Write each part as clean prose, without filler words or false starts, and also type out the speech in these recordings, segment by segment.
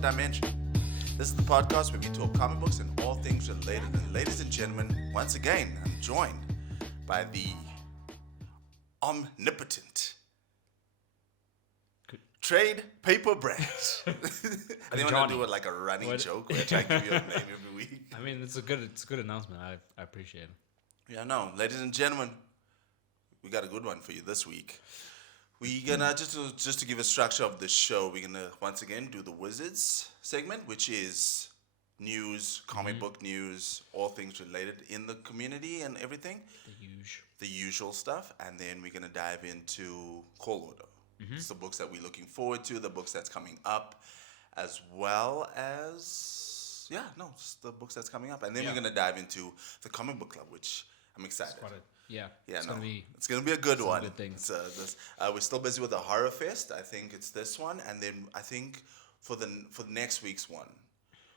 Pocket Dimension. This is the podcast where we talk comic books and all things related. And ladies and gentlemen, once again, I'm joined by the omnipotent trade paper branch. I didn't want to do it like a running joke where I try to give you a name every week. I mean, it's a good announcement. I appreciate it. Yeah, no, ladies and gentlemen, we got a good one for you this week. We're gonna just to give a structure of the show. We're gonna once again do the Wizards segment, which is news, comic book news, all things related in the community and everything. The usual stuff, and then we're gonna dive into Call Order. It's the books that we're looking forward to, the books that's coming up, as well as just the books that's coming up, and then we're gonna dive into the comic book club, which I'm excited. It's gonna be a good one. Good things. We're still busy with the Horror Fest. I think it's this one, and then I think for next week's one,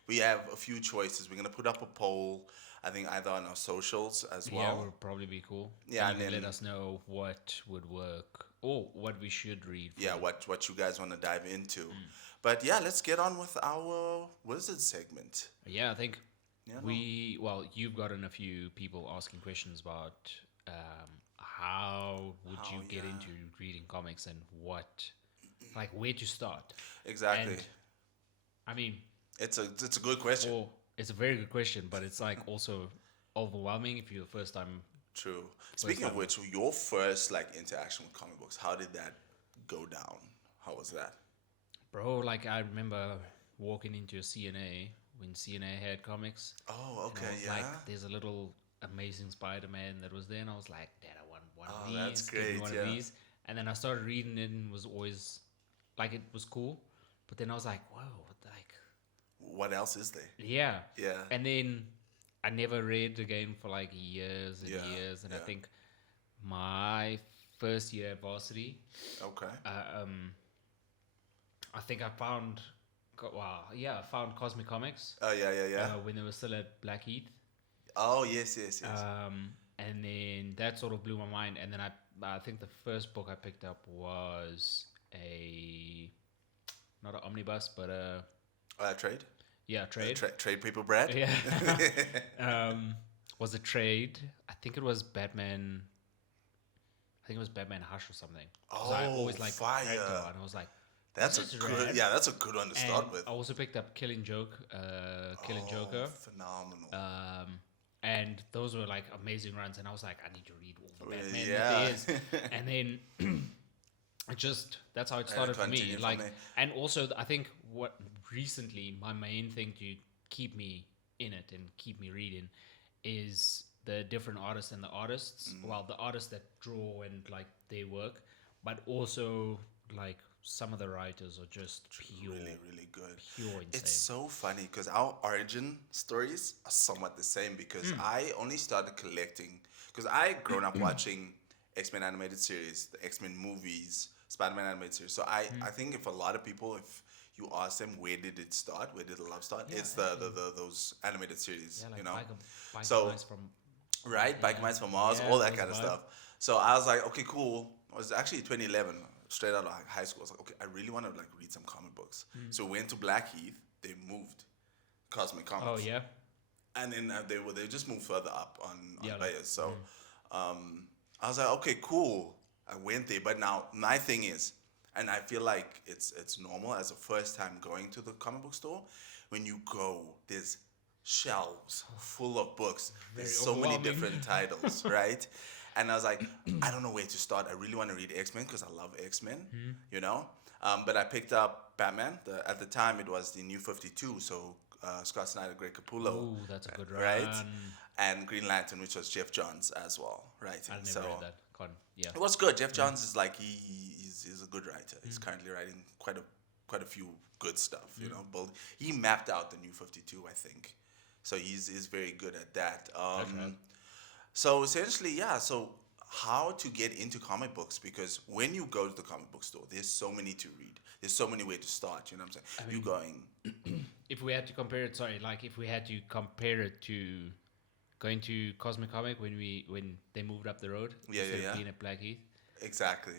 we have a few choices. We're gonna put up a poll. I think either on our socials as well. Yeah, would probably be cool. Yeah, and then let us know what would work or what we should read. What you guys want to dive into. But yeah, let's get on with our Wizard segment. Yeah, I think you've gotten a few people asking questions about how would you get into reading comics and where to start. Exactly. And, I mean, it's a good question. It's a very good question, but it's also overwhelming if you're the first time. True. Speaking of which, your first interaction with comic books, how did that go down? How was that? Bro, I remember walking into a CNA when CNA had comics. Oh, okay, there's a little Amazing Spider-Man that was there, and I was like, Dad, I want one of these. That's great, Give me one of these. And then I started reading it and was always, it was cool. But then I was like, whoa, what else is there? Yeah. Yeah. And then I never read again for years and years. And I think my first year at varsity. Okay. I think I found Cosmic Comics. Oh, yeah. When they were still at Blackheath. Oh, yes. And then that sort of blew my mind. And then I think the first book I picked up was not an omnibus, but a trade? Yeah, trade. Trade paper bread? Yeah. Was a trade. I think it was Batman. I think it was Batman Hush or something. Oh, I always liked fire. Predator, and I was like, that's a good one to start with. I also picked up Killing Joker. Phenomenal. And those were amazing runs, and I was like, I need to read all the Batman Yeah. that there is. And then that's how it started for me. And also I think what recently my main thing to keep me in it and keep me reading is the different artists and the artists. Well, the artists that draw and their work, but also some of the writers are just pure, really good. Pure insane. It's so funny because our origin stories are somewhat the same because I only started collecting because I grown up watching X-Men animated series, the X-Men movies, Spider-Man animated series. So I think if a lot of people, if you ask them where did it start, where did the love start, it's those animated series, Biker Mice from Mars, all that kind of stuff. So I was like, okay, cool. It was actually 2011, straight out of high school. I was like, okay, I really want to read some comic books. So we went to Blackheath. They moved Cosmic Comics. Oh yeah. And then they just moved further up on Bayers. So I was like, okay, cool. I went there, but now my thing is, and I feel like it's normal as a first time going to the comic book store. When you go, there's shelves full of books. There's so many different titles, right? And I was like, I don't know where to start. I really want to read X-Men because I love X-Men, But I picked up Batman. At the time, it was the New 52, so Scott Snyder, Greg Capullo. Oh, that's a good run. Right? And Green Lantern, which was Jeff Johns as well, right? I never read that. Yeah. It was good. Jeff Johns is he's a good writer. He's currently writing quite a few good stuff, But he mapped out the New 52, I think. So he's very good at that. So essentially, so how to get into comic books, because when you go to the comic book store, there's so many to read. There's so many ways to start, you know what I'm saying? If we had to compare it, to going to Cosmic Comic when they moved up the road instead of being at Blackheath. Exactly.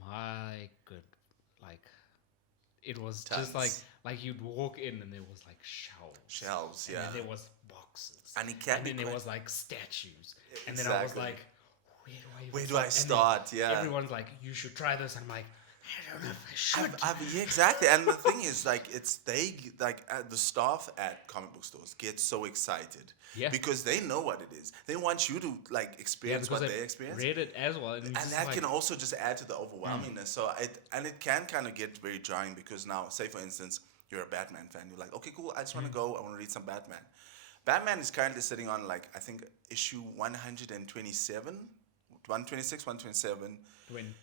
My good, it was just Tons. like you'd walk in and there was like Shelves, and yeah. then there was boxes, And it can and be then there quite. was like statues, and then I was Exactly. like, where do I even Where do I And then start? Yeah. everyone's like, you should try this, and I'm like, I don't know if I should. Yeah, exactly. And the thing is, like, the staff at comic book stores get so excited Yeah. because they know what it is. They want you to like Yeah, experience because what I they experience, read it as well, and it's and just that like, can also just add to the overwhelmingness. So it can kind of get very jarring because now, say for instance, you're a Batman fan. You're like, okay, cool. I just want to go. I want to read some Batman. Batman is currently sitting on like I think issue 127, 126, 127.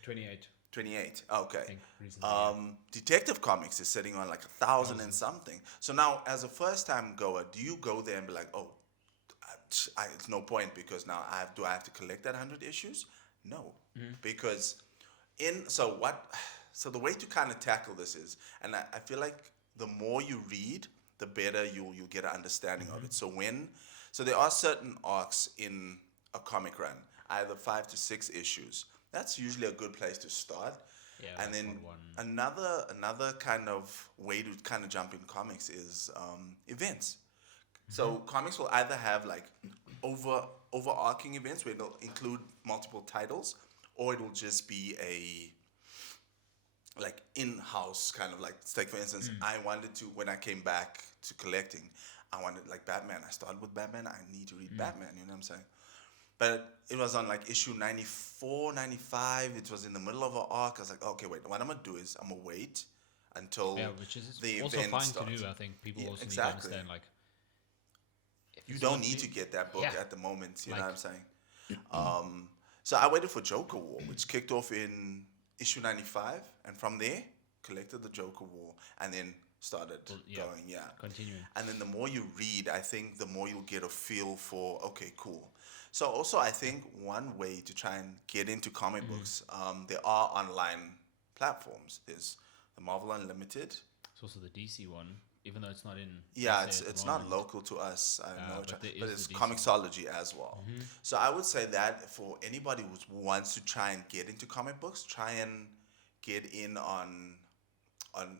28, 28. I Okay. think, recently. Yeah. Detective Comics is sitting on like 1,000 and something. So now, as a first-time goer, do you go there and be like, "Oh, it's no point because now do I have to collect that 100 issues?" No, because so the way to kind of tackle this is, and I feel like the more you read, the better you get an understanding of it. So there are certain arcs in a comic run, either 5 to 6 issues. That's usually a good place to start. Yeah, And like then one. another kind of way to kind of jump in comics is events. So comics will either have like overarching events where it'll include multiple titles, or it'll just be a like in-house kind of like for instance, I wanted to when I came back to collecting, I wanted like Batman. I started with Batman. I need to read Batman. You know what I'm saying? But it was on like issue 94, 95. It was in the middle of an arc. I was like, okay, wait. What I'm gonna do is I'm gonna wait until Yeah, which is the also event fine starts. to do. I think people Yeah, also exactly. need to understand, like, if You it's don't not need to you- get that book Yeah. at the moment. You know Like- what I'm saying? So I waited for Joker War, which kicked off in issue 95, and from there collected the Joker War, and then started yeah. going. Yeah. Continuing. And then the more you read, I think the more you'll get a feel for, okay, cool. So also, I think one way to try and get into comic books, there are online platforms. There's the Marvel Unlimited. It's also the DC one, even though it's not in. Yeah, SA at the it's not moment. local to us. I know, but there but is it's the DC. Comixology as well. So I would say that for anybody who wants to try and get into comic books, try and get in on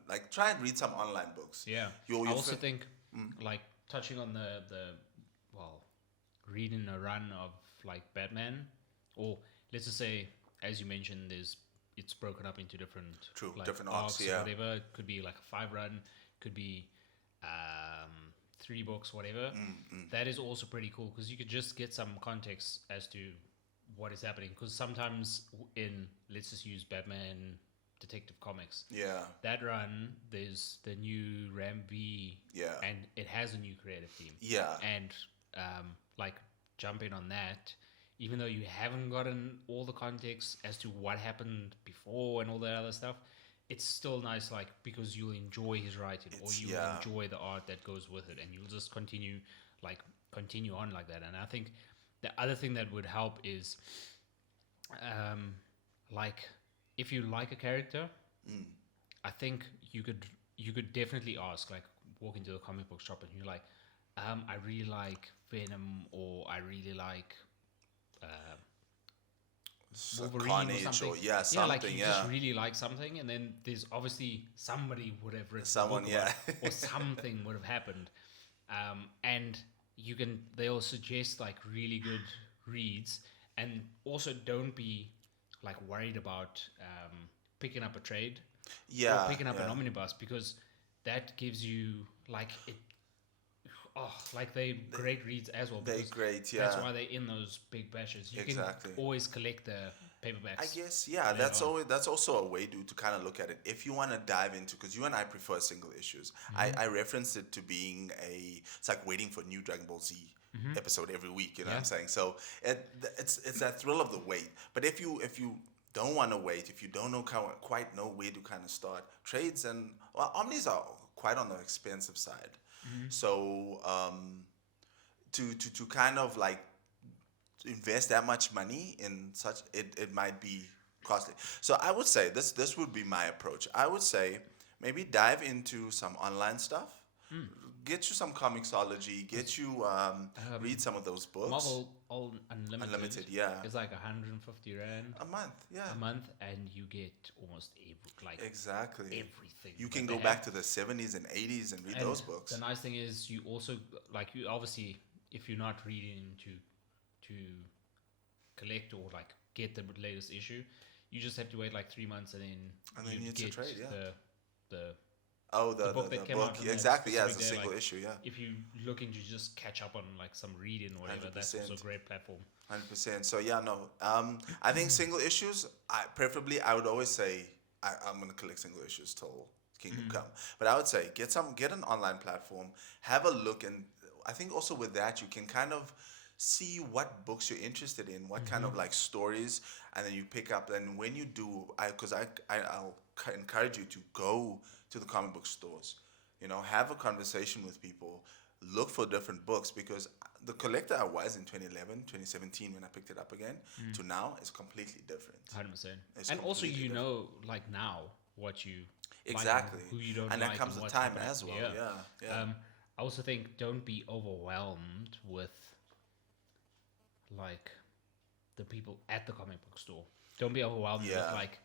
like try and read some online books. Yeah. You'll I also fi- think, like, touching on the well, reading a run of like Batman, or let's just say, as you mentioned, it's broken up into different True, like, different arcs, or yeah. whatever. It could be like a 5 run, could be 3 books, whatever. That is also pretty cool because you could just get some context as to what is happening. Because sometimes in, let's just use Batman Detective Comics, Yeah. that run, there's the new Ram V, Yeah. and it has a new creative team. Yeah. And like, jumping on that, even though you haven't gotten all the context as to what happened before and all that other stuff, it's still nice, like, because you'll enjoy his writing, or you'll enjoy the art that goes with it, and you'll just continue on like that. And I think the other thing that would help is, like, if you like a character, I think you could definitely ask, like, walk into the comic book shop and you're like, I really like Venom, or I really like Wolverine, Carnage or something. yeah, something, like, you yeah. just really like something, and then there's obviously somebody would have written Someone, a book yeah. about it, or something would have happened, and they'll suggest like really good reads, and also don't be like worried about picking up a trade, Yeah. or picking up yeah. an omnibus, because that gives you like it. Oh, like they great reads as well. They're because great, That's yeah. why they're in those big batches. You Exactly. can always collect the paperbacks. I guess, yeah, later on. that's also a way to kind of look at it. If you want to dive into, because you and I prefer single issues. I referenced it to being it's like waiting for new Dragon Ball Z episode every week. You know what I'm saying? So it's that thrill of the wait. But if you don't want to wait, if you don't quite know where to kind of start, trades and omnis are quite on the expensive side. So to kind of like invest that much money in such it might be costly. So I would say this would be my approach. I would say maybe dive into some online stuff. get you some comicsology, get you read some of those books. Marvel Unlimited. Unlimited, yeah. It's like 150 rand A month, yeah. a month, and you get almost exactly everything. You that can they go have. back to the 70s and 80s and read And those books. the nice thing is, you also you obviously, if you're not reading to collect or like get the latest issue, you just have to wait like 3 months, and then you it's a get trade, yeah. the book that came out on that exactly, yeah, it's a specific day, single issue, yeah. if you're looking to just catch up on like some reading or whatever, that's also a great platform. 100%. So yeah, no. I think single issues. I would always say I'm gonna collect single issues till Kingdom Come. But I would say get an online platform, have a look, and I think also with that you can kind of see what books you're interested in, what kind of like stories, and then you pick up. And when you do, I'll encourage you to go to the comic book stores. Have a conversation with people, look for different books, because the collector I was in 2011, 2017 when I picked it up again to now is completely different. 100%. And also, like now what you exactly like, who you don't and like, that comes with time as well. Yeah. I also think don't be overwhelmed with like the people at the comic book store. Don't be overwhelmed with like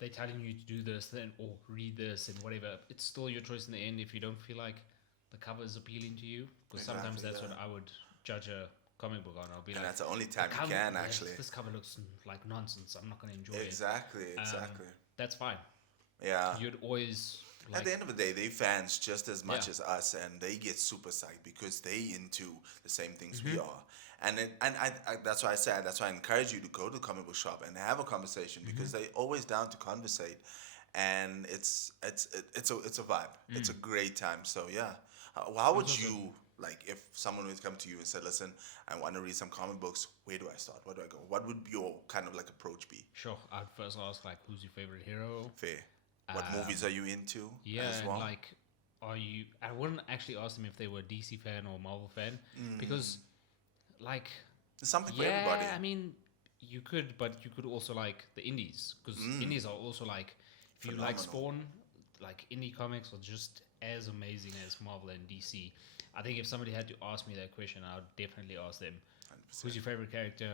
they're telling you to do this then or read this and whatever. It's still your choice in the end if you don't feel like the cover is appealing to you, because sometimes that's what I would judge a comic book on. I'll be and that's the only time you can actually. This cover looks like nonsense. I'm not going to enjoy it. Exactly. That's fine. Yeah. You'd always. At the end of the day, they fans just as much as us, and they get super psyched because they into the same things we are. And that's why I said, that's why I encourage you to go to the comic book shop and have a conversation, because they're always down to conversate, and it's a vibe. It's a great time. So yeah, how would you like if someone would come to you and said, "Listen, I want to read some comic books. Where do I start? Where do I go?" What would your kind of like approach be? Sure, I'd first ask like, who's your favorite hero? Fair. What movies are you into? Yeah, as well? and like, are you? I wouldn't actually ask them if they were a DC fan or Marvel fan, because, like, there's something for everybody. I mean, you could, but you could also like the indies, because indies are also like, if you like Spawn, like indie comics are just as amazing as Marvel and DC. I think if somebody had to ask me that question, I would definitely ask them, 100%. Who's your favorite character?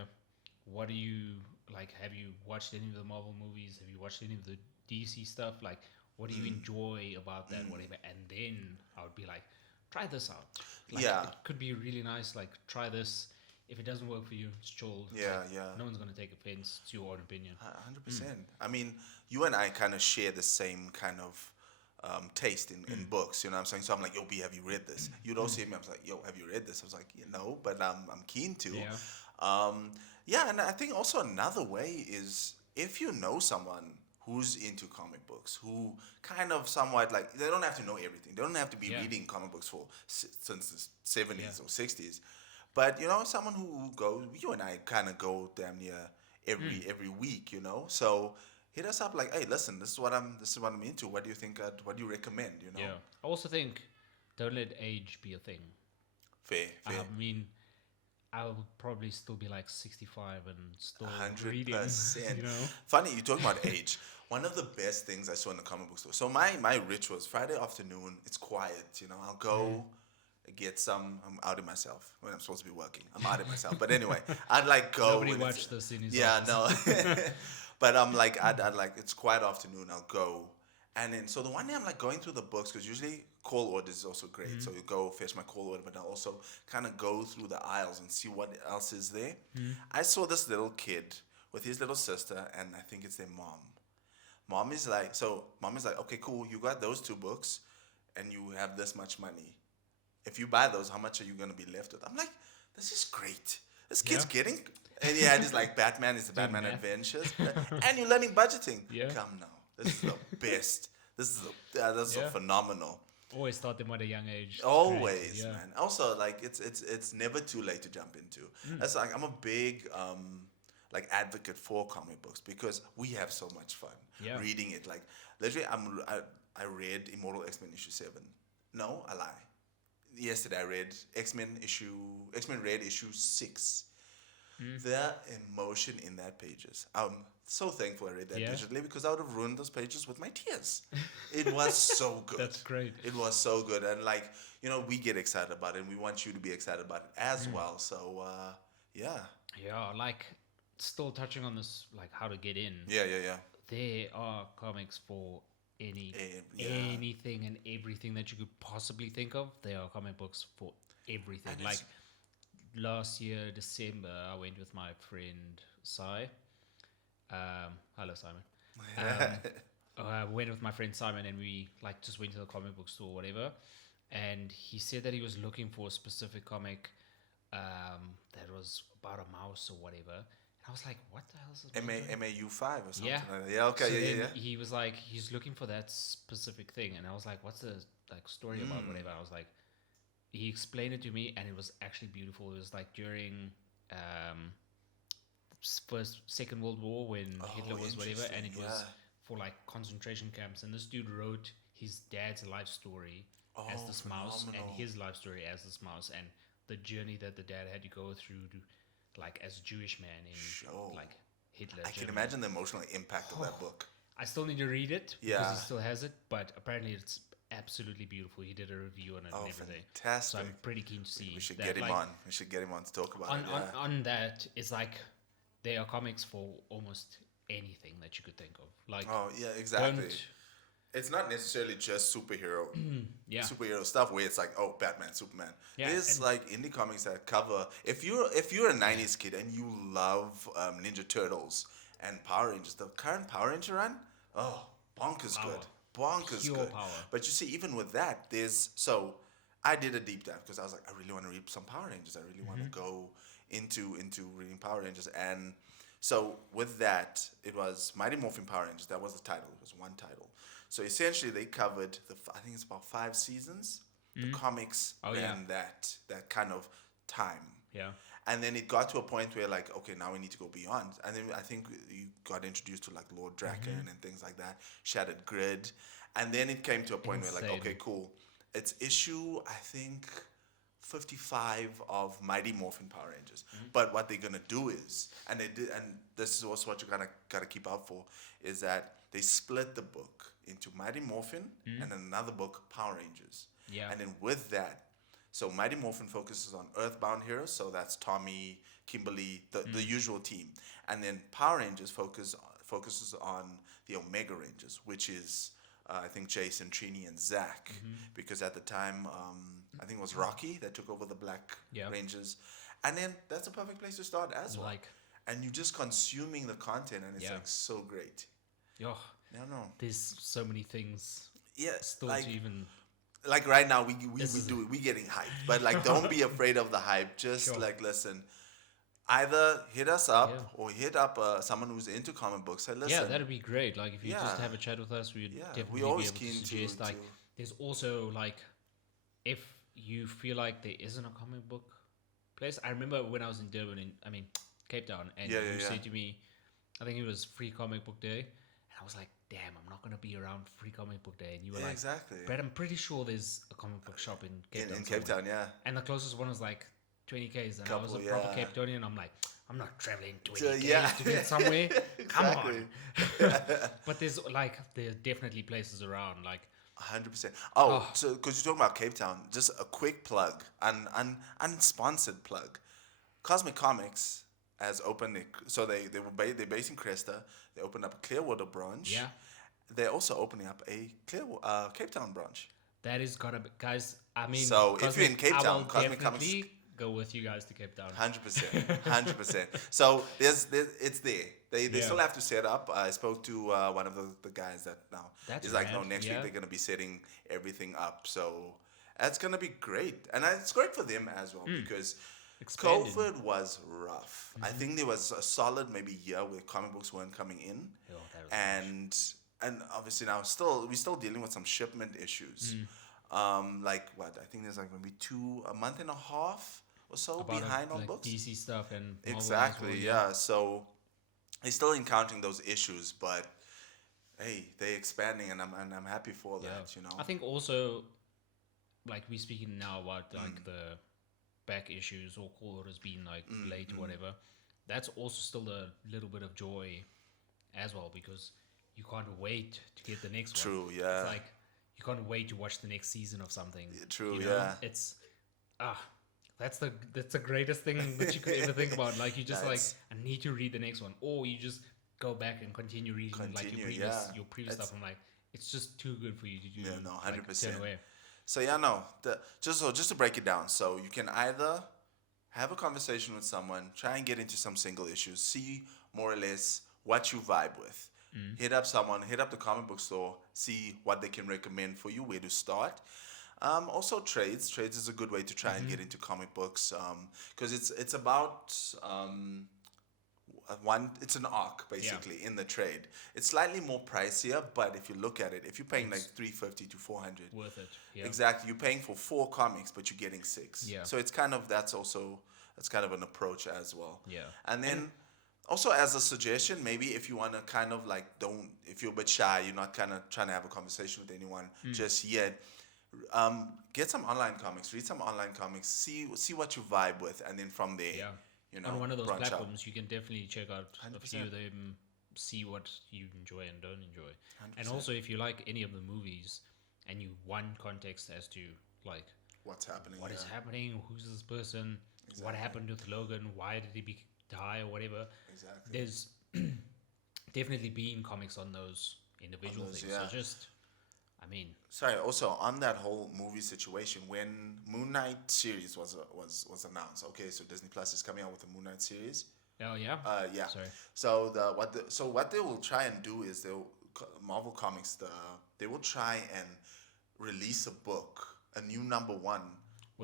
What do you like? Have you watched any of the Marvel movies? Have you watched any of the DC stuff? Like, what do you enjoy about that? Whatever. And then I would be like, try this out. Like, it could be really nice. Like, try this. If it doesn't work for you, it's chill. No one's going to take offense to your own opinion. 100%. I mean, you and I kind of share the same kind of taste in books, you know what I'm saying? So I'm like, yo, B, have you read this? You'd also hear me, I was like, yo, have you read this? I was like, no, but I'm keen to. And I think also another way is if you know someone who's into comic books, who kind of somewhat like, they don't have to know everything. They don't have to be reading comic books since the 70s or 60s. But, someone who goes, you and I kind of go damn near every week, So hit us up like, hey, listen, this is what I'm into. What do you think? What do you recommend? Yeah. I also think don't let age be a thing. Fair. I mean, I would probably still be like 65 and still 100%. reading. Funny, you're talking about age. One of the best things I saw in the comic book store. So my rituals, Friday afternoon, it's quiet. I'll go get some. I'm outing myself when I'm supposed to be working. I'm outing myself. But anyway, I'd like go. Nobody watched this in his office. No. But I'm like, I'd like, it's quiet afternoon. I'll go. And then, so the one day I'm like going through the books, because usually call orders is also great. So you go fetch my call order, but I'll also kind of go through the aisles and see what else is there. I saw this little kid with his little sister, and I think it's their mom. Mom is like, okay, cool. You got those 2 books, and you have this much money. If you buy those, how much are you going to be left with? I'm like, this is great. This kid's getting... And just like Batman is the Batman Adventures. And you're learning budgeting. Yeah. Come now. This is the best. This is phenomenal. Always start them at a young age. Always, man. Also, like, it's never too late to jump into. That's like, I'm a big like advocate for comic books, because we have so much fun reading it. Like, literally, I read Immortal X-Men issue 7. No, I lie. Yesterday I read X-Men Red issue 6. The emotion in that pages. I'm so thankful I read that digitally because I would have ruined those pages with my tears. It was so good. That's great. It was so good. And like, we get excited about it and we want you to be excited about it as well. So, yeah. Yeah, like still touching on this, like how to get in. Yeah. There are comics for anything and everything that you could possibly think of. There are comic books for everything. And like last year, December, I went with my friend Sai. Hello, Simon. I went with my friend Simon and we like just went to the comic book store or whatever. And he said that he was looking for a specific comic that was about a mouse or whatever. And I was like, what the hell is this? MAU5 or something. Yeah. Like that. Yeah, okay, So yeah. He was like, he's looking for that specific thing. And I was like, what's the like story about, whatever? I was like, he explained it to me and it was actually beautiful. It was like during Second World War when Hitler was whatever, and it was for like concentration camps. And this dude wrote his dad's life story as this mouse and his life story as this mouse, and the journey that the dad had to go through to, like, as a Jewish man in like Hitler. I can imagine the emotional impact of that book. I still need to read it because he still has it, but apparently it's absolutely beautiful. He did a review on it and everything. Fantastic. So I'm pretty keen to see. We should that, get him like, on. We should get him on to talk about it. On that, it's like there are comics for almost anything that you could think of. Like, exactly. It's not necessarily just superhero stuff where it's like, oh, Batman, Superman. There's like indie comics that cover. If you're a '90s kid and you love Ninja Turtles and Power Rangers, the current Power Ranger run, bonkers good. Bonkers Pure good. power. But you see, even with that, I did a deep dive because I was like, I really want to read some Power Rangers. I really want to go into reading Power Rangers. And so with that, it was Mighty Morphin Power Rangers. That was the title. It was one title. So essentially, they covered I think it's about 5 seasons. The comics ran that kind of time. Yeah. And then it got to a point where, like, okay, now we need to go beyond. And then I think you got introduced to like Lord Draken and things like that, Shattered Grid. And then it came to a point where, like, okay, cool. It's issue, I think, 55 of Mighty Morphin Power Rangers. But what they're gonna do is, and this is also what you gotta keep out for, is that they split the book into Mighty Morphin and another book, Power Rangers. Yeah. And then with that, so Mighty Morphin focuses on Earthbound heroes, so that's Tommy, Kimberly, the usual team. And then Power Rangers focuses on the Omega Rangers, which is I think Jason, Trini, and Zach, because at the time I think it was Rocky that took over the Black Rangers. And then that's a perfect place to start as well. And you're just consuming the content, and it's like so great. Oh, no. There's so many things. Yeah, still like, to even. Like right now, we getting hyped, but like don't be afraid of the hype. Just like listen, either hit us up or hit up someone who's into comic books. Say, listen, yeah, that'd be great. Like if you just have a chat with us, we'd definitely always be able keen to suggest. to like, there's also like, if you feel like there isn't a comic book place. I remember when I was in Durban, Cape Town, and you said to me, I think it was Free Comic Book Day. I was like, damn, I'm not going to be around Free Comic Book Day. And you were like, exactly. But I'm pretty sure there's a comic book shop in Cape Town. In Cape Town, yeah. And the closest one was like 20 Ks. And I was a proper Cape Townian. And I'm like, I'm not traveling 20 Ks to get somewhere. Come on. But there are definitely places around. Like 100%. So because you're talking about Cape Town, just a quick plug, unsponsored plug. Cosmic Comics has opened so they're based in Cresta. They opened up a Clearwater branch. Yeah. They're also opening up a Cape Town branch. That is gotta be, guys. So if you're in Cape Town, Cosmic Comics go with you guys to Cape Town. 100%. So it's there. They still have to set up. I spoke to one of the guys that now is like, no, next week they're gonna be setting everything up. So that's gonna be great, and it's great for them as well because. Expanded. COVID was rough. I think there was a solid maybe year where comic books weren't coming in, and obviously now we're still dealing with some shipment issues. Like what I think there's like maybe a month and a half or so behind on books. DC stuff and Marvel exactly, So they're still encountering those issues, but hey, they're expanding, and I'm happy for that. You know, I think also like we're speaking now about like the back issues or call orders being like late or whatever. that's also still a little bit of joy as well, because you can't wait to get the next one. True, yeah. It's like you can't wait to watch the next season of something. True, you know? yeah. It's that's the greatest thing that you could ever think about. Like you just like, I need to read the next one, or you just go back and continue reading like your previous stuff. I'm like, it's just too good for you to do. Yeah, no, 100%. Like, turn away. So yeah, no. Just to break it down, so you can either have a conversation with someone, try and get into some single issues, see more or less what you vibe with. Hit up someone, hit up the comic book store, see what they can recommend for you, where to start. Also trades. Trades is a good way to try and get into comic books, because it's about it's an arc basically in the trade. It's slightly more pricier, but if you look at it, if you're paying like $350 to $400, Worth it. Yeah. exactly, you're paying for 4 comics, but you're getting 6. Yeah. So it's kind of that's kind of an approach as well. Yeah. And then also as a suggestion, maybe if you want to kind of like if you're a bit shy, you're not kind of trying to have a conversation with anyone just yet. Get some online comics, read some online comics, see what you vibe with, and then from there. Yeah. You know, on one of those branch platforms, you can definitely check out 100%. a few of them, see what you enjoy and don't enjoy. 100%. And also, if you like any of the movies and you want context as to like what's happening, what is happening, who's this person, what happened with Logan, why did he die or whatever. Exactly. There's definitely been comics on those individual things. yeah. So just, I mean, Sorry. Also, on that whole movie situation, when Moon Knight series was announced, okay, so Disney Plus is coming out with a Moon Knight series. oh yeah, Yeah. sorry, So what they will try and do is Marvel Comics they will try and release a book, a new number 1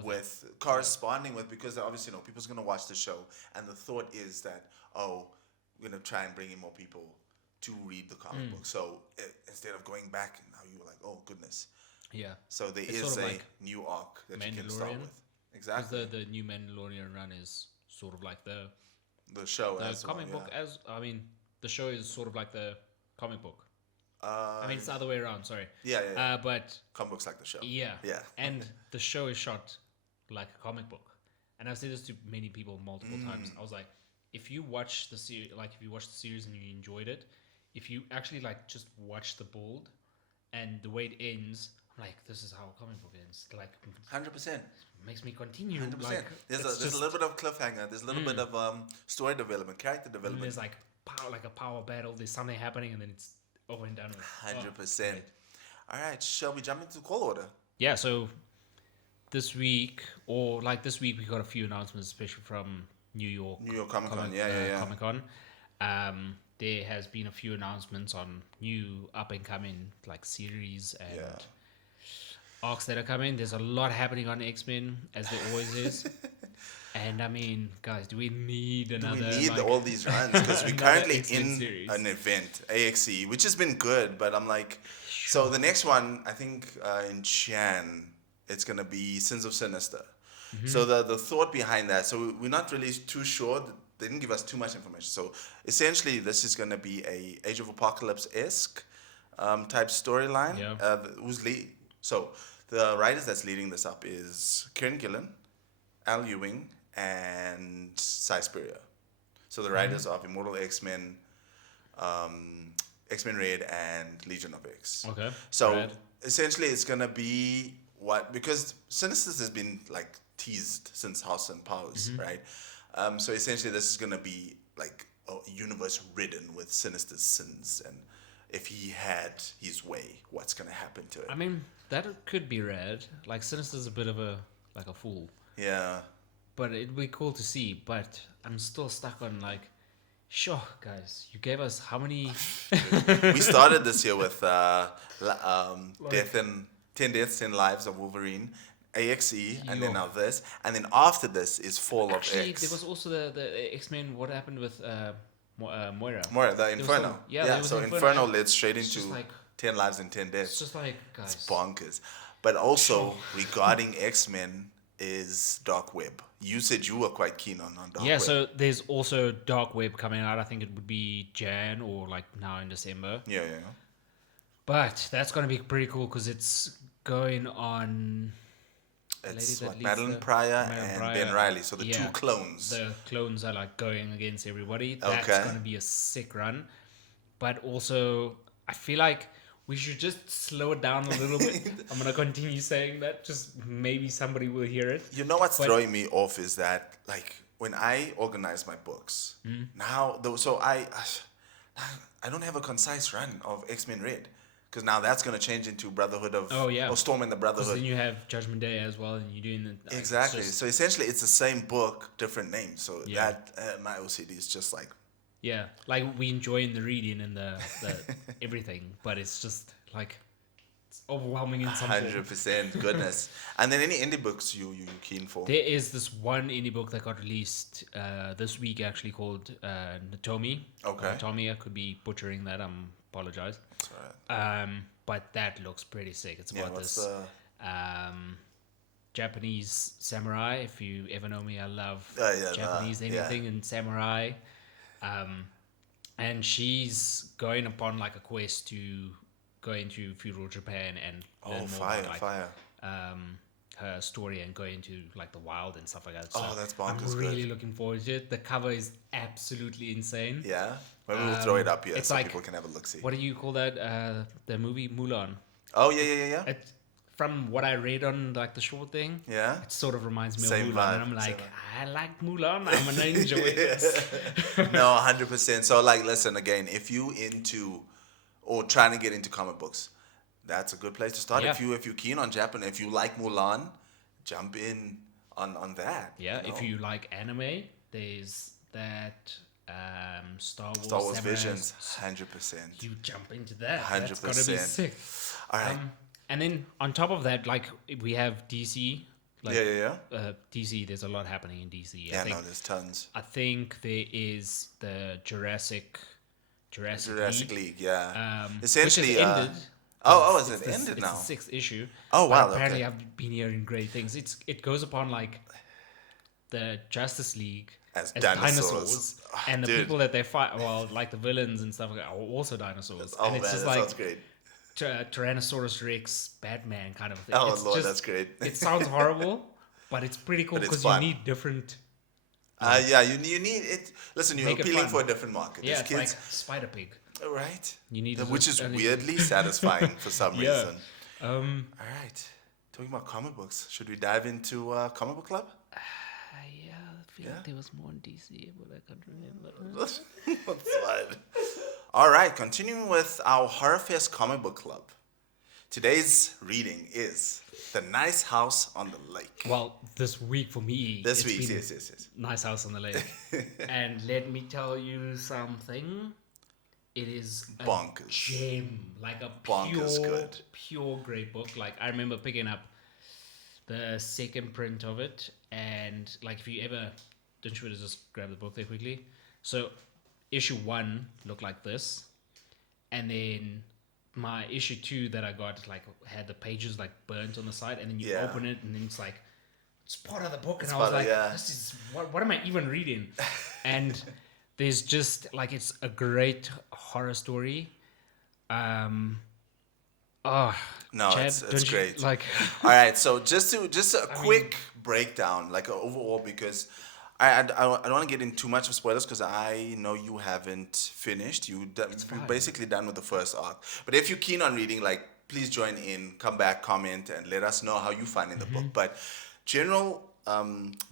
with corresponding with, because obviously people's gonna watch the show, and the thought is that we're gonna try and bring in more people to read the comic book. So instead of going back, now you're like, oh goodness. yeah. So there It's is sort of a like new arc that you can start Mandalorian. with. Exactly. The new Mandalorian run is sort of like the show the as comic well, book yeah. The show is sort of like the comic book. I it's the other way around. Sorry. Yeah. But Comic books like the show. yeah. Yeah. And the show is shot like a comic book, and I've said this to many people multiple times. I was like, if you watch the series, and you enjoyed it, if you actually like just watch the build and the way it ends, I'm like, this is how a comic book ends. Like, 100%. makes me continue. 100%. Like, There's a little bit of cliffhanger. There's a little bit of story development, character and development. there's like a power battle. There's something happening, and then it's over and done with. 100%. All right, shall we jump into call order? Yeah. So this week, we got a few announcements, especially from New York Comic Con. Yeah. Comic Con. There has been a few announcements on new up and coming like series and arcs that are coming. There's a lot happening on X-Men, as there always is. And I mean, guys, do we need another? We need all these runs because we're currently X-Men in series. an event, AXE, which has been good. But I'm like, so the next one, I think in Jan, it's gonna be Sins of Sinister. So the thought behind that, so we're not really too sure. They didn't give us too much information. So essentially, this is gonna be a Age of Apocalypse-esque type storyline. Yeah. So the writers that's leading this up is Kieran Gillen, Al Ewing, and Cy Spurrier. So the writers of Immortal X-Men, X-Men Red, and Legion of X. Okay. So Rad. essentially, it's gonna be because Sinister has been like teased since House and Powers, right? So essentially, this is gonna be like a universe ridden with Sinister's sins, and if he had his way, what's gonna happen to it? I mean, that could be rad. Like, Sinister's a bit of a fool. Yeah. But it'd be cool to see. But I'm still stuck on like, sure, guys, you gave us how many? We started this year with Death and 10 Deaths, 10 Lives of Wolverine, AXE, and then now this, and then after this is Fall Actually, of X. there was also the X-Men. What happened with Moira? Moira, the Inferno. some- yeah, there was so Inferno. Inferno led straight It's just into like- 10 Lives and 10 It's Deaths. just like, guys. It's bonkers. But also, regarding X-Men, is Dark Web. You said you were quite keen on Dark Web. Yeah, so there's also Dark Web coming out. I think it would be Jan or like now in December. Yeah. But that's going to be pretty cool because it's going on It's that what, leads Madeline the Pryor Madeline and Pryor. Ben Riley. So the two Yeah, clones. the clones are like going against everybody. That's Okay. gonna be a sick run. But also, I feel like we should just slow it down a little bit. I'm gonna continue saying that. Just maybe somebody will hear it. You know what's But throwing me off is that, like, when I organize my books, now, though, so I don't have a concise run of X-Men Red. Because now that's going to change into Brotherhood of, oh yeah, or Storm in the because Brotherhood. then you have Judgment Day as well, and you're doing the like, Exactly. So essentially, it's the same book, different names. So Yeah. that, my OCD is just like, yeah, like we enjoy in the reading and the everything, but it's just like it's overwhelming in some form. 100% goodness. And then any indie books you keen for? There is this one indie book that got released this week, actually called Natomi. Okay. Natomi, I could be butchering that. Apologize. That's all right. But that looks pretty sick. It's Yeah, about what's this Japanese samurai. If you ever know me, I love Japanese anything and samurai. And she's going upon like a quest to go into feudal Japan and learn more about like her story and go into like the wild and stuff like that. So that's bonkers. I'm really good. looking forward to it. The cover is absolutely insane. Yeah. Maybe we'll throw it up here it's so like- people can have a look see. What do you call that? The movie Mulan. Oh yeah. It, from what I read on like the short thing, Yeah. it sort of reminds me Same of Mulan, vibe, and I'm like, same I like Mulan. I'm gonna enjoy this. No, 100%. So like, listen again. If you into or trying to get into comic books, that's a good place to start. Yeah. If you're keen on Japan, if you like Mulan, jump in on that. Yeah, you know? if you like anime, there's that Star Star Wars Samurai. Visions, 100%. You jump into that. That's gotta be 100%. sick. All right. And then on top of that, like we have DC. Like, yeah. DC. There's a lot happening in DC. Yeah, no, there's tons. I think there is the Jurassic League, yeah. which Essentially, has ended. is it ended now? It's the sixth issue. Oh, wow, But apparently, okay. I've been hearing great things. It goes upon like the Justice League As dinosaurs. and the Dude. people that they fight. Well, like the villains and stuff like that are also dinosaurs. Oh and man, it's just that like sounds great. Tyrannosaurus Rex, Batman kind of thing. Oh It's Lord, just- that's great. It sounds horrible, but it's pretty cool But it's because you fun. need different. Yeah, you need it. Listen, you're Make it appealing fun. for a different market. Yeah, These it's kids, like Spider Pig. right? You need Which is and it- weirdly satisfying for some Yeah. reason. All right, talking about comic books, should we dive into Comic Book Club? Yeah, I feel like there was more in DC, but I can't remember. That's fine. All right, continuing with our Horrorfest Comic Book Club. Today's reading is The Nice House on the Lake. Well, this week for me, This it's week, been yes. Nice House on the Lake. And let me tell you something. It is a Bonkers. gem, like a Bonkers good. pure great book. Like I remember picking up the second print of it, and like if you ever, don't you want to just grab the book there quickly? So issue 1 looked like this, and then my issue 2 that I got like had the pages like burnt on the side, and then you Yeah. open it, and then it's like it's part of the book, and I part was of- like, yeah. this is what am I even reading? And there's just like it's a great horror story. No, Chad, it's don't you- great. Like, All right, so just a quick breakdown, like overall, because I don't want to get into too much of spoilers because I know you haven't finished. You're basically done with the first arc. But if you're keen on reading, like, please join in, come back, comment, and let us know how you find in the book. But general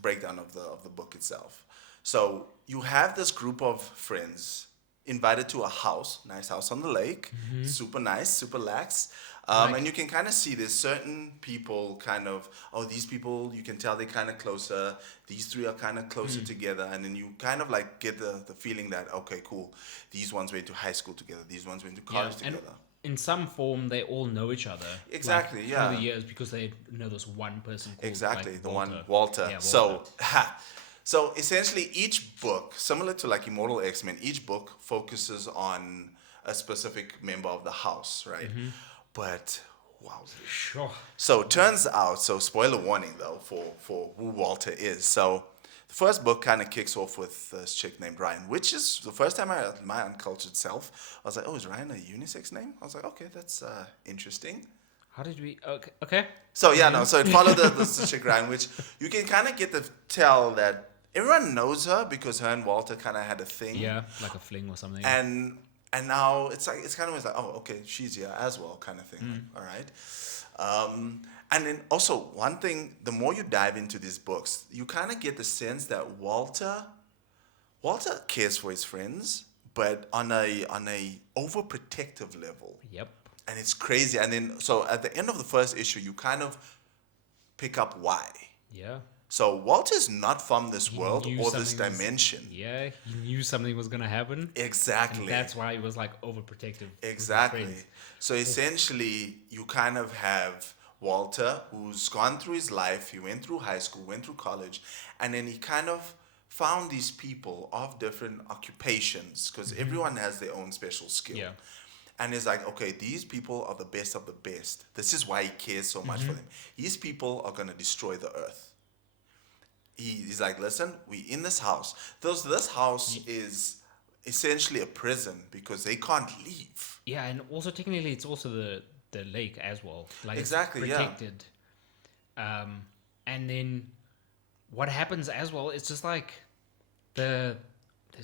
breakdown of the book itself. So you have this group of friends invited to a house, nice house on the lake, super nice, super lax. And you can kind of see there's certain people kind of, these people, you can tell they're kind of closer. These three are kind of closer together. And then you kind of like get the feeling that, okay, cool. These ones went to high school together. These ones went to college and together. in some form, they all know each other. Exactly, like, yeah. Through the years, because they know this one person called Exactly, like, the Walter. one, Walter. Yeah, So, so essentially each book, similar to like Immortal X-Men, each book focuses on a specific member of the house, right? But, wow. Sure. So turns out, so spoiler warning though, for who Walter is. So the first book kind of kicks off with this chick named Ryan, which is the first time I heard my uncultured self. I was like, oh, is Ryan a unisex name? I was like, okay, that's interesting. How did we? Okay. Okay. So yeah, no. So it followed the sister grind, which you can kind of get to tell that everyone knows her because her and Walter kind of had a thing, Yeah, like a fling or something. and now it's like it's kind of like, oh, okay, she's here as well, kind of thing. Like, all right. And then also one thing, the more you dive into these books, you kind of get the sense that Walter cares for his friends, but on a overprotective level, Yep. and it's crazy. And then so at the end of the first issue, you kind of pick up why. Yeah. So Walter's not from this He world knew or this something was- dimension. Yeah, he knew something was gonna happen. Exactly. And that's why he was like overprotective. with his Exactly. friends. So essentially, you kind of have Walter, who's gone through his life. He went through high school, went through college, and then he kind of found these people of different occupations because everyone has their own special skill. Yeah. And it's like, okay, these people are the best of the best. This is why he cares so much for them. These people are going to destroy the earth. He's like, listen, we in this house. This house is essentially a prison because they can't leave. Yeah, and also technically it's also the lake as well. Like Exactly, it's yeah. protected. And then what happens as well, it's just like there's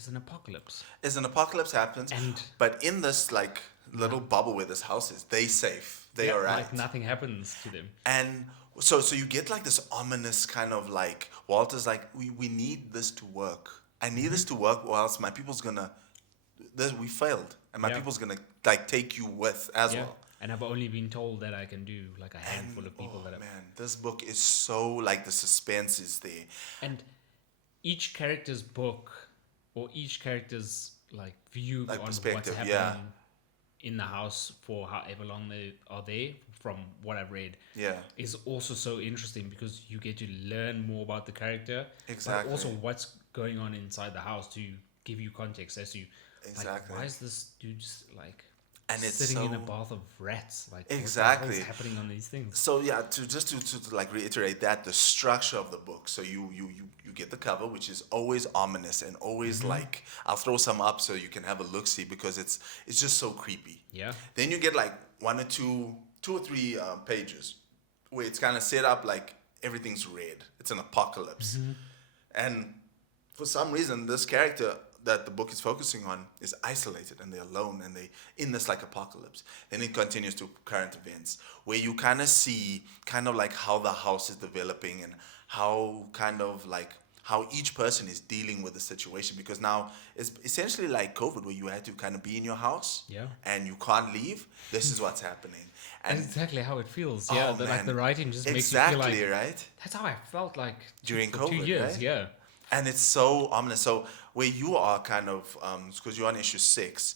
an apocalypse. As an apocalypse happens, And- but in this like little bubble where this house is, they safe. They Yeah, are right. like nothing happens to them. And so you get like this ominous kind of like Walter's like, we need this to work. I need this to work, or else my people's gonna we failed, and my Yeah. people's gonna like take you with as Yeah. well. And I've only been told that I can do like a handful of people that Man, this book is so like the suspense is there. and each character's book or each character's like view Like on what's perspective, happening yeah. in the house for however long they are there, from what I've read, Yeah. is also so interesting because you get to learn more about the character, Exactly. but also what's going on inside the house to give you context as to Exactly. like, why is this dude just like And it's sitting in a so- bath of rats? Like Exactly. what's happening on these things? So yeah, to like reiterate that the structure of the book. So you get the cover, which is always ominous and always like I'll throw some up so you can have a look see because it's just so creepy. Yeah. Then you get like two or three pages where it's kind of set up like everything's red. It's an apocalypse, and for some reason this character that the book is focusing on is isolated and they're alone and they in this like apocalypse. Then it continues to current events where you kind of see kind of like how the house is developing and how kind of like how each person is dealing with the situation because now it's essentially like COVID where you had to kind of be in your house Yeah. and you can't leave. This is what's happening. And That's exactly how it feels. Oh, Yeah, man. like the writing just makes you exactly, feel like right? that's how I felt like During for 2 COVID, years. right? Yeah. And it's so ominous. So where you are kind of, because you're on issue 6,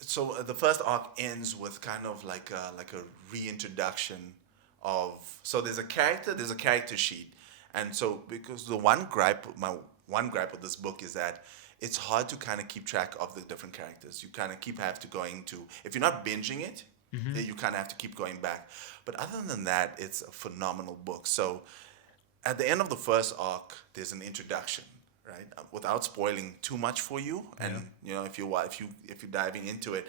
so the first arc ends with kind of like a reintroduction of. So there's a character sheet, and so because my one gripe with this book is that it's hard to kind of keep track of the different characters. You kind of have to going to if you're not binging it, then you kind of have to keep going back. But other than that, it's a phenomenal book. So at the end of the first arc, there's an introduction, right? Without spoiling too much for you, and you know if you're diving into it,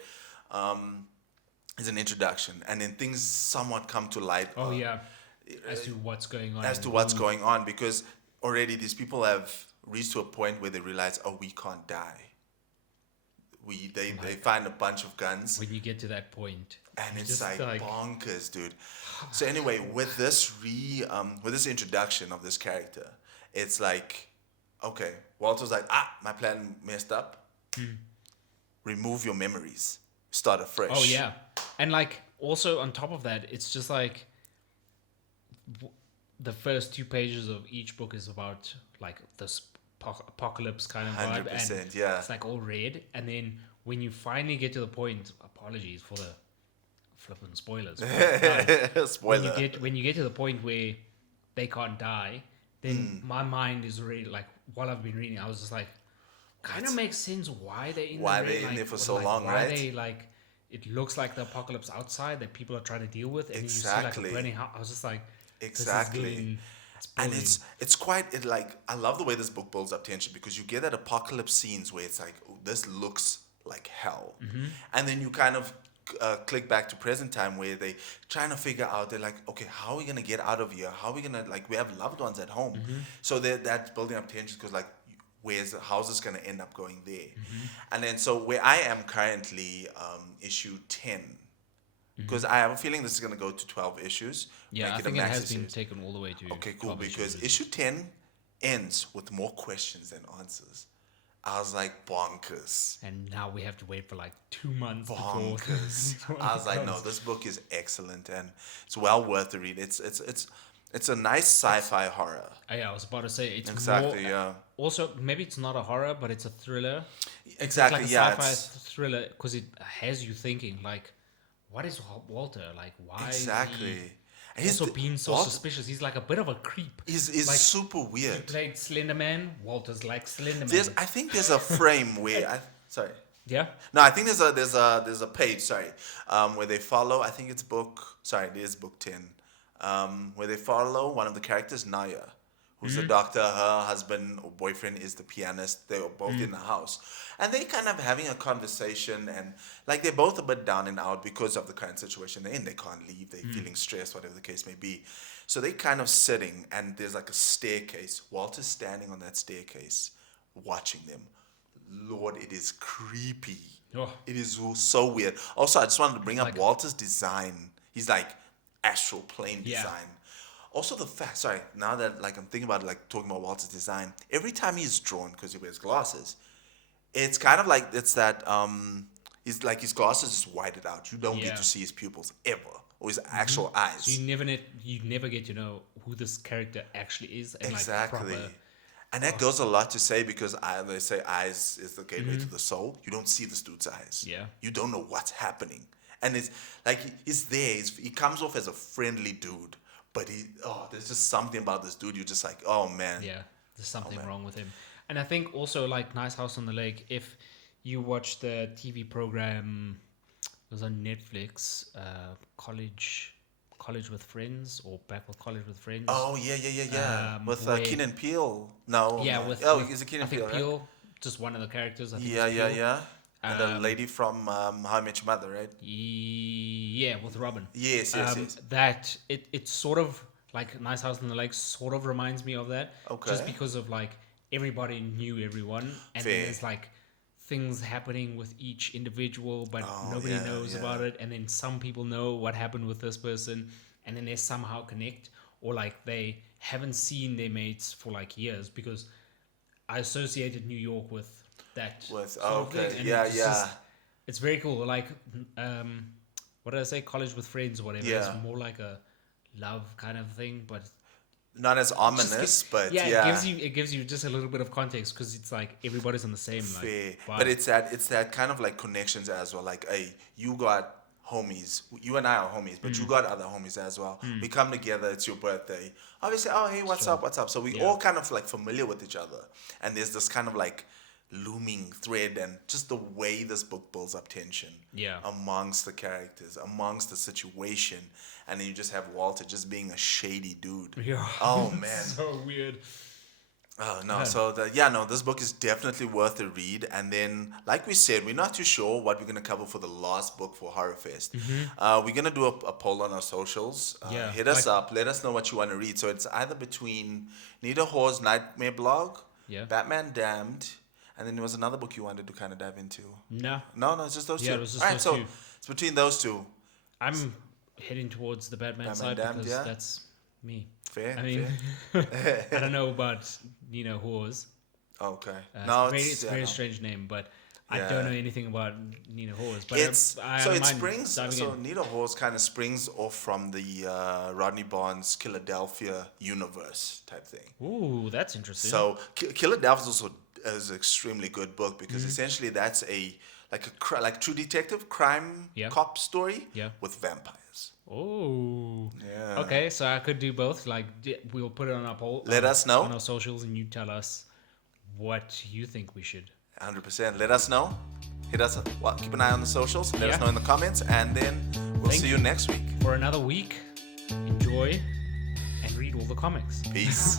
is an introduction, and then things somewhat come to light. Oh yeah. As to what's going on. As to what's going on, because already these people have reached to a point where they realize, oh, we can't die. They find a bunch of guns. When you get to that point. And you it's just like bonkers, dude. So anyway, with this introduction of this character, it's like, okay, Walter's like, my plan messed up. Remove your memories, start afresh. Oh yeah. And like also on top of that, it's just like the first 2 pages of each book is about like this apocalypse kind of vibe, 100%, and yeah. it's like all red. And then when you finally get to the point, apologies for the flippin' spoilers. but, Spoiler. when you get to the point where they can't die, then Hmm. my mind is already like while I've been reading, I was just like, kind of makes sense why they're in Why the red, they're in like, there for or, so like, long, why right? They like it looks like the apocalypse outside that people are trying to deal with, and then you see like Exactly. a burning house. I was just like, Exactly. This is getting, it's And brilliant. it's quite like I love the way this book builds up tension because you get that apocalypse scenes where it's like, oh, this looks like hell, and then you kind of click back to present time where they trying to figure out, they're like, okay, how are we gonna get out of here? How are we gonna, like, we have loved ones at home, so that's building up tension because, like, how's this gonna end up going there? And then so where I am currently, issue 10, because I have a feeling this is gonna go to 12 issues. Yeah, make I it a think it maxi has been series. taken all the way to. Okay, cool. 12 Because issues. issue 10 ends with more questions than answers. I was like, bonkers. And now we have to wait for like 2 months Bonkers. before. I was like, no, this book is excellent and it's well worth the read. It's a nice sci-fi horror. Yeah, I was about to say it's Exactly, more, yeah. Also, maybe it's not a horror, but it's a thriller. Exactly, it's like yeah. a sci-fi thriller because it has you thinking like, what is Walter like? Why Exactly. is he also being so suspicious? He's like a bit of a creep. He's like, super He weird. played Slender Man. Walter's like Slender Man. I think there's a frame where sorry. Yeah. No, I think there's a page, sorry, where they follow. I think it's it is book 10, where they follow one of the characters, Naya, who's the doctor. Her husband or boyfriend is the pianist. They were both in the house, and they kind of having a conversation, and like they're both a bit down and out because of the current situation they're in. They can't leave. They're feeling stressed, whatever the case may be. So they kind of sitting, and there's like a staircase. Walter's standing on that staircase, watching them. Lord, it is creepy. Oh. It is so weird. Also, I just wanted to bring up like- Walter's design. He's like astral plane Yeah. design. Also, the fact, sorry, now that like I'm thinking about it, like talking about Walter's design, every time he's drawn, because he wears glasses, it's kind of like it's that he's like his glasses is whited out. You don't get Yeah. to see his pupils ever or his actual eyes. So you never get to know who this character actually is. And Exactly. Like proper, And that goes a lot to say because they say eyes is the gateway to the soul. You don't see this dude's eyes. Yeah. You don't know what's happening. And it's like he's there. He comes off as a friendly dude. But there's just something about this dude. You're just like, oh, man. yeah, there's something wrong with him. And I think also like Nice House on the Lake, if you watch the TV program, it was on Netflix, College with Friends or Back with College with Friends. Oh, yeah. With where- Keenan Peele. No. Yeah, no. with is it I Keenan think Peele, right? Peele, just one of the characters. I think Yeah. it's Peele. And the lady from How I Met Your Mother, right? Yeah, with Robin. Yes. That it's sort of like Nice House on the Lake sort of reminds me of that. Okay. Just because of like everybody knew everyone, and Fair. then there's like things happening with each individual, but nobody yeah, knows yeah. about it. And then some people know what happened with this person, and then they somehow connect, or like they haven't seen their mates for like years because I associated New York with that. With sort of okay, thing, and yeah, it's yeah. just- it's very cool. Like, what did I say? College with Friends or whatever. Yeah. It's more like a love kind of thing, but Not as just ominous, but yeah. it gives you just a little bit of context because it's like everybody's on the same like. Fair. vibe. But it's that kind of like connections as well. Like, hey, you got homies. You and I are homies, but you got other homies as well. We come together. It's your birthday. Obviously, oh hey, what's up? So we all kind of like familiar with each other, and there's this kind of like looming thread, and just the way this book builds up tension. Yeah. Amongst the characters, amongst the situation, and then you just have Walter just being a shady dude. Yeah. Oh man. So weird. Oh no! So this book is definitely worth a read. And then, like we said, we're not too sure what we're gonna cover for the last book for Horror Fest. We're gonna do a poll on our socials. Yeah, Hit us up. Let us know what you want to read. So it's either between Nita Hoare's Nightmare Blog, Yeah. Batman Damned, and then there was another book you wanted to kind of dive into. No, No, it's just those two. Yeah, it was just All right, those so two. it's between those two. I'm heading towards the Batman side Damned, because yeah. that's me. Fair. I mean, fair. I don't know about Nina Hawes. Okay. No, It's a very no. strange name, but I Yeah. don't know anything about Nina Hawes. But It's I so don't it mind springs. diving So in. Nita Hoare's kind of springs off from the Rodney Barnes Philadelphia universe type thing. Ooh, that's interesting. So Philadelphia is an extremely good book because Mm-hmm. essentially that's like True Detective crime Yeah. cop story Yeah. with vampires. Oh. Yeah. Okay, so I could do both. Like, we'll put it on our poll. Let us know. on our socials, and you tell us what you think we should. 100%. Let us know. Hit us up. Well, keep an eye on the socials. Let us Yeah. know in the comments, and then we'll Thank see you next week. For another week, enjoy and read all the comics. Peace.